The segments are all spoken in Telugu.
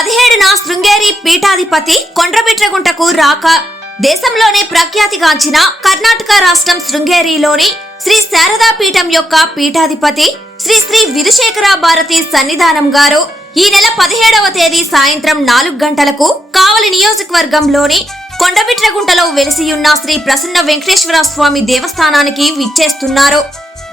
పదిహేడున శృంగేరి పీఠాధిపతి కొండ్రబిట్రగుంటకు రాక దేశంలోనే ప్రఖ్యాతిగాంచిన కర్ణాటక రాష్ట్రం శృంగేరిలోని శ్రీ శారదా పీఠం యొక్క పీఠాధిపతి శ్రీ శ్రీ విధుశేఖర భారతి సన్నిధానం గారు ఈ నెల పదిహేడవ తేదీ సాయంత్రం నాలుగు గంటలకు కావలి నియోజకవర్గంలోని కొండబిట్రగుంటలో వెలిసియున్న శ్రీ ప్రసన్న వెంకటేశ్వర స్వామి దేవస్థానానికి విచ్చేస్తున్నారు.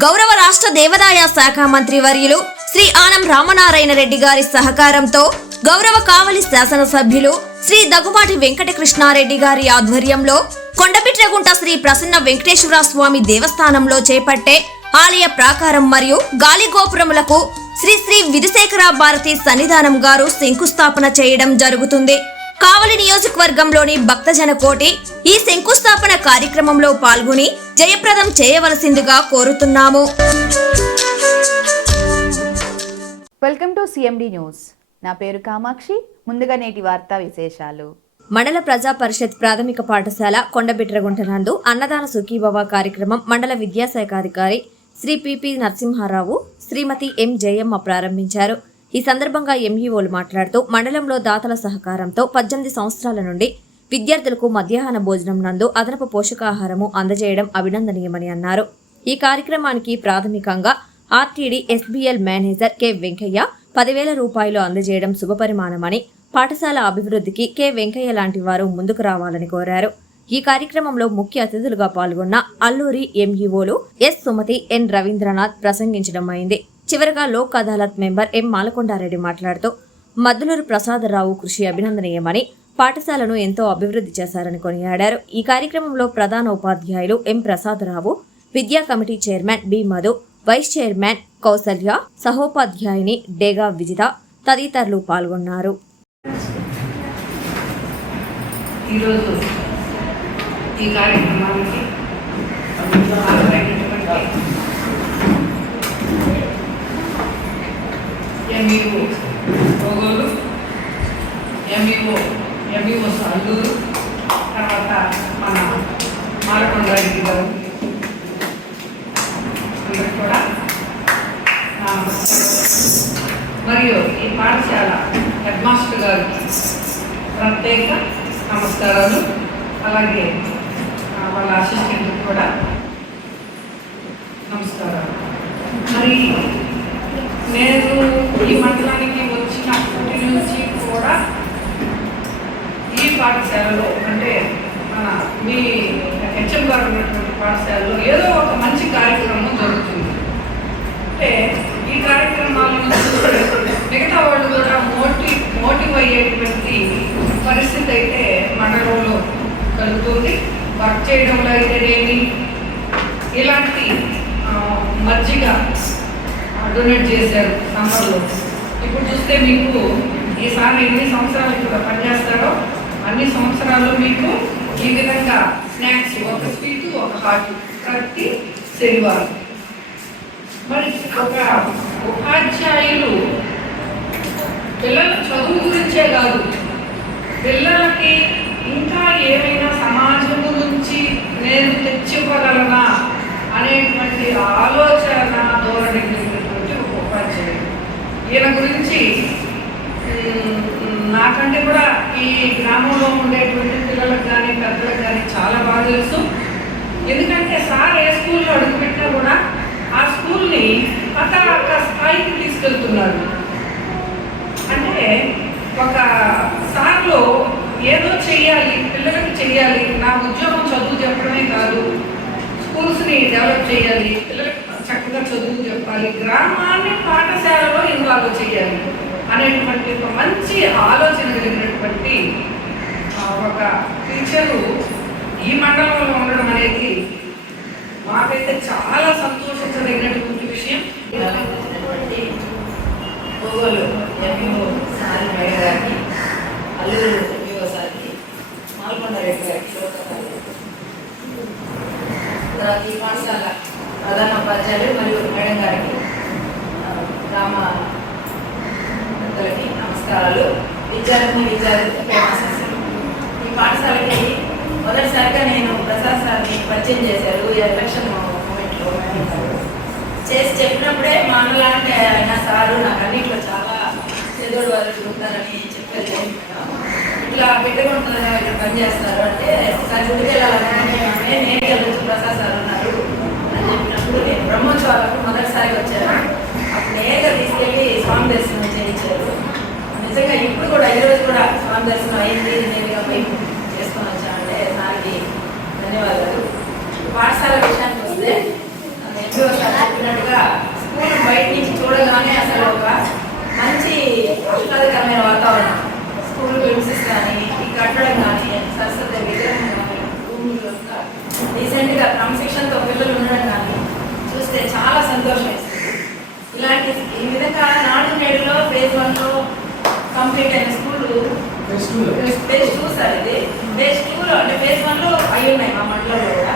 గౌరవ రాష్ట్ర దేవాదాయ శాఖ మంత్రి వర్యులు శ్రీ ఆనం రామనారాయణ రెడ్డి గారి సహకారంతో గౌరవ కావలి శాసనసభ్యులు శ్రీ దగ్గుబాటి వెంకటకృష్ణారెడ్డి గారి ఆధ్వర్యంలో కొండపిట్రగుంట శ్రీ ప్రసన్న వెంకటేశ్వర స్వామి దేవస్థానంలో చేపట్టే ఆలయ ప్రాకారం మరియు గాలి గోపురములకు శ్రీ శ్రీ విధుశేఖర భారతి సన్నిధానం గారు శంకుస్థాపన చేయడం జరుగుతుంది. కావలి నియోజకవర్గంలోని భక్తజన కోటి ఈ శంకుస్థాపన కార్యక్రమంలో పాల్గొని జయప్రదం చేయవలసిందిగా కోరుతున్నాము. వెల్కమ్ టు సిఎండి న్యూస్ నా పేరు కామాక్షి. ముందుగా నేటి వార్తా విశేషాలు. మండల ప్రజా పరిషత్ ప్రాథమిక పాఠశాల కొండబిట్రగుంట నందు అన్నదాన సుఖీభవ కార్యక్రమం మండల విద్యాశాఖ అధికారి శ్రీ పిపి నరసింహారావు శ్రీమతి ఎం జయమ్మ ప్రారంభించారు. ఈ సందర్భంగా ఎంఈఓలు మాట్లాడుతూ మండలంలో దాతల సహకారంతో పద్దెనిమిది సంవత్సరాల నుండి విద్యార్థులకు మధ్యాహ్న భోజనం నందు అదనపు పోషకాహారము అందజేయడం అభినందనీయమని అన్నారు. ఈ కార్యక్రమానికి ప్రాథమికంగా RTD SBL manager K Venkaiah పదివేల రూపాయలు అందజేయడం శుభపరిమాణమని పాఠశాల అభివృద్ధికి కె. వెంకయ్య లాంటి వారు ముందుకు రావాలని కోరారు. ఈ కార్యక్రమంలో ముఖ్య అతిథులుగా పాల్గొన్న అల్లూరి ఎంఈఓలు ఎస్ సుమతి ఎన్ రవీంద్రనాథ్ ప్రసంగించడం అయింది. చివరగా లోక్ అదాలత్ మెంబర్ ఎం మాలకొండారెడ్డి మాట్లాడుతూ మద్దులూరు ప్రసాదరావు కృషి అభినందనీయమని పాఠశాలను ఎంతో అభివృద్ధి చేశారని కొనియాడారు. ఈ కార్యక్రమంలో ప్రధాన ఉపాధ్యాయులు ఎం ప్రసాదరావు విద్యా committee chairman B Madhu vice chairman Kausalya సహోపాధ్యాయుని Dega Vijitha తదితరులు పాల్గొన్నారు. ఈరోజు ఈ కార్యక్రమానికి ఎంఈఓ ఎంఈఓ ఎంఈఓ తర్వాత మన మారకొండారెడ్డి గారు అందరికీ కూడా నా నమస్కారం. మరియు ఈ పాఠశాల హెడ్మాస్టర్ గారు ప్రత్యేక నమస్కారాలు. అలాగే వాళ్ళ అసిస్టెంట్ కూడా నమస్కారాలు. మరి నేను ఈ మండలానికి వచ్చినప్పటి నుంచి కూడా ఈ పాఠశాలలో అంటే మన మీ హెచ్ఎం గారు ఉన్నటువంటి పాఠశాలలో ఏదో ఒక మంచి కార్యక్రమం జరుగుతుంది. అంటే ఈ కార్యక్రమాలను చూస్తే మిగతా వాళ్ళు కూడా మోటివ్ అయ్యేటువంటి పరిస్థితి అయితే మండలంలో కలుగుతుంది. వర్క్ చేయడంలో అయితేనేమి ఇలాంటి మజ్జిగ డొనేట్ చేశారు సమ్మర్లో. ఇప్పుడు చూస్తే మీకు ఈసారి ఎన్ని సంవత్సరాలు ఇక్కడ పనిచేస్తారో అన్ని సంవత్సరాలు మీకు ఈ విధంగా స్నాక్స్ ఒక స్వీట్ ఒక హాట్ ప్రతి శనివారం. మరి ఒక ఉపాధ్యాయులు పిల్లల చదువు గురించే కాదు. పిల్లలకి ఇంకా ఏమైనా సమాజం గురించి నేను తెచ్చివ్వగలనా అనేటువంటి ఆలోచన ధోరణి కలిగినటువంటి ఒక ఉపాధ్యాయుడు. ఈయన గురించి నాకంటే కూడా ఈ గ్రామంలో ఉండేటువంటి పిల్లలకు కానీ పెద్దలకు కానీ చాలా బాగా తెలుసు. ఎందుకంటే సార్ ఏ స్కూల్లో అడుగుపెట్టినా కూడా ఆ స్కూల్ని అక్కడ ఒక స్థాయికి తీసుకెళ్తున్నారు అంటే ఒక సార్లో ఏదో చెయ్యాలి పిల్లలకి చేయాలి. నా ఉద్యోగం చదువు చెప్పడమే కాదు స్కూల్స్ని డెవలప్ చేయాలి. పిల్లలకు చక్కగా చదువు చెప్పాలి. గ్రామాన్ని పాఠశాలలో ఇన్వాల్వ్ చేయాలి అనేటువంటి ఒక మంచి ఆలోచన కలిగినటువంటి ఒక టీచరు ఈ మండలంలో ఉండడం అనేది మాకైతే చాలా సంతోషించదగినటువంటి విషయం నిర్వహించినటువంటి ఒంగోలు ఎంఈఓ సారి మేడ గారికి అల్లూరు ఎంఈఓ సార్కి మాల్కొండ రెడ్డి గారికి శుభకార్యాలు. తర్వాత ఈ పాఠశాల ప్రధాన ఉపాధ్యాయులు మరియు మేడం గారికి ఆ, గ్రామ పెద్దలకి నమస్కారాలు విద్యార్థిని విద్యార్థి ఈ పాఠశాలకి మొదటిసారిగా నేను ప్రసాద్ సార్ని పరిచయం చేశారు. ఈ ఎలక్షన్ మూమెంట్లో చేసి చెప్పినప్పుడే మా అన్నలాంటి ఆయన సారు నాకు అన్నింటిలో చాలా చేదోడు వారు ఉంటారని చెప్పారు ఇట్లా చేయించాను. ఇట్లా ఇక్కడ పని చేస్తారు అంటే ఒకసారి గుడికి వెళ్ళాలని నేను వెళ్ళొచ్చు ప్రసాద్ సార్ ఉన్నారు అని చెప్పినప్పుడు నేను బ్రహ్మోత్సవాలకు మొదటిసారిగా వచ్చాను. అప్పుడు నేరుగా తీసుకెళ్ళి స్వామి దర్శనం చేయించారు. నిజంగా ఇప్పుడు కూడా ఈ రోజు కూడా స్వామి దర్శనం అయింది. నేరుగా పోయి చేసుకొని వచ్చామంటే సార్కి ధన్యవాదాలు. పాఠశాల విషయానికి వస్తే ఎంపీఓ సార్ చెప్పినట్టుగా స్కూల్ బయట నుంచి చూడగానే అసలు ఒక మంచి ఆహ్లాదకరమైన వాతావరణం స్కూల్ బిల్డింగ్స్ కానీ ఈ కట్టడం కానీ సరస్వతి విగ్రహం కానీ భూములు రీసెంట్గా క్రమశిక్షణతో పిల్లలు ఉండడం కానీ చూస్తే చాలా సంతోషం వేస్తుంది ఇలాంటి ఈ విధంగా నాడు నేడులో ఫేజ్ వన్లో కంప్లీట్ అయిన స్కూళ్ళు ఫేజ్ టూ సార్ ఇది. ఫేజ్ టూలో అంటే ఫేజ్ వన్లో అయి ఉన్నాయి మా మండలంలో కూడా.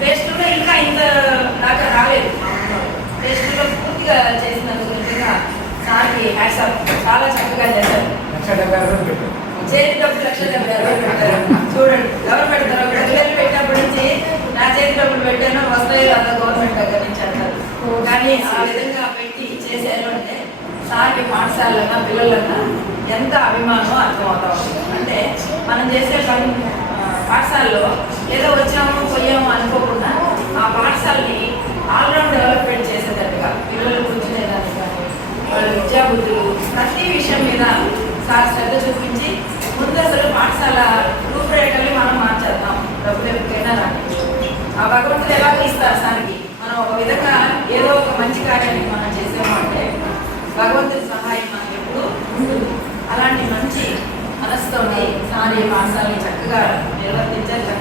ఫేజ్ టూలో ఇంకా ఇంత దాకా రాలేదు మా మండలంలో. ఫేజ్ టూలో పూర్తిగా చేసినందుకు నిజంగా సార్కి హ్యాట్సాప్ చాలా చక్కగా చేశారు. చేతి డబ్బులు లక్ష డెబ్బై అరవై పెట్టారు. చూడండి ఎవరు పెడతారు పెద్దలు పెట్టినప్పటి నుంచి నా చేతి డబ్బులు పెట్టాను వస్తాయి అంత గవర్నమెంట్ దగ్గర నుంచి అంటారు. కానీ ఆ విధంగా పెట్టి చేశారు అంటే సార్కి పాఠశాలన్నా పిల్లలన్నా ఎంత అభిమానమో అర్థమవుతా ఉంది అంటే మనం చేసే పని పాఠశాలలో ఏదో వచ్చాము పోయాము అనుకోకుండా ఆ పాఠశాలని ఆల్రౌండ్ డెవలప్మెంట్ చేసేటట్టుగా పిల్లలు కూర్చునేదానికి కానీ వాళ్ళ విద్యాబుద్ధులు ప్రతి విషయం మీద సార్ శ్రద్ధ చూపించి ముందు అసలు పాఠశాల రూపురేఖల్ని మనం మార్చేద్దాం. డబ్బులు ఎవరికైనా ఆ భగవంతుడు ఎలా ఇస్తారు సార్కి? మనం ఒక విధంగా ఏదో ఒక మంచి కార్యాన్ని మనం చేసాము అంటే భగవంతుడి మనసుతోని సారీ ఈ పాఠశాలని చక్కగా నిర్వర్తించారు.